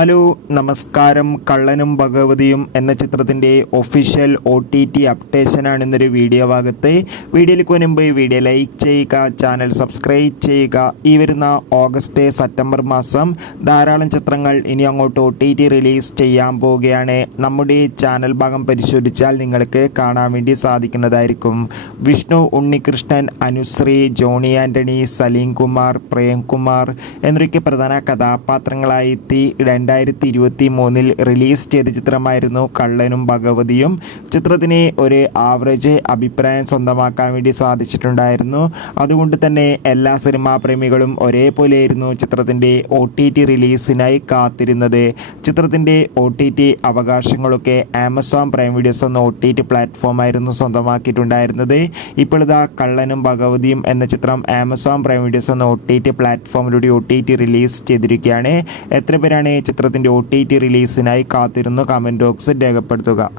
Hello നമസ്കാരം. കള്ളനും ഭഗവതിയും എന്ന ചിത്രത്തിൻ്റെ ഒഫീഷ്യൽ OTT അപ്ഡേഷനാണ് ഇന്നൊരു വീഡിയോ ഭാഗത്ത്. വീഡിയോയിലേക്ക് മുൻപ് വീഡിയോ ലൈക്ക് ചെയ്യുക, ചാനൽ സബ്സ്ക്രൈബ് ചെയ്യുക. ഈ വരുന്ന ഓഗസ്റ്റ് സെപ്റ്റംബർ മാസം ധാരാളം ചിത്രങ്ങൾ ഇനി അങ്ങോട്ട് OTT റിലീസ് ചെയ്യാൻ പോവുകയാണ്. നമ്മുടെ ചാനൽ ഭാഗം പരിശോധിച്ചാൽ നിങ്ങൾക്ക് കാണാൻ വേണ്ടി സാധിക്കുന്നതായിരിക്കും. വിഷ്ണു ഉണ്ണികൃഷ്ണൻ, അനുശ്രീ, ജോണി ആൻ്റണി, സലീം കുമാർ, പ്രേംകുമാർ എന്നൊക്കെ പ്രധാന കഥാപാത്രങ്ങളായി 2023 റിലീസ് ചെയ്ത ചിത്രമായിരുന്നു കള്ളനും ഭഗവതിയും. ചിത്രത്തിന് ഒരു ആവറേജ് അഭിപ്രായം സ്വന്തമാക്കാൻ വേണ്ടി സാധിച്ചിട്ടുണ്ടായിരുന്നു. അതുകൊണ്ട് തന്നെ എല്ലാ സിനിമാ പ്രേമികളും ഒരേപോലെയായിരുന്നു ചിത്രത്തിൻ്റെ OTT റിലീസിനായി കാത്തിരുന്നത്. ചിത്രത്തിൻ്റെ OTT അവകാശങ്ങളൊക്കെ ആമസോൺ പ്രൈം വീഡിയോസ് എന്ന OTT പ്ലാറ്റ്ഫോമായിരുന്നു സ്വന്തമാക്കിയിട്ടുണ്ടായിരുന്നത്. ഇപ്പോഴിതാ കള്ളനും ഭഗവതിയും എന്ന ചിത്രം ആമസോൺ പ്രൈം വീഡിയോസ് എന്ന OTT പ്ലാറ്റ്ഫോമിലൂടെ OTT റിലീസ് ചെയ്തിരിക്കുകയാണ്. എത്ര പേരാണ് ചിത്രത്തിൻ്റെ OTT റിലീസിനായി കാത്തിരുന്നു? കമൻറ്റ് ബോക്സിൽ രേഖപ്പെടുത്തുക.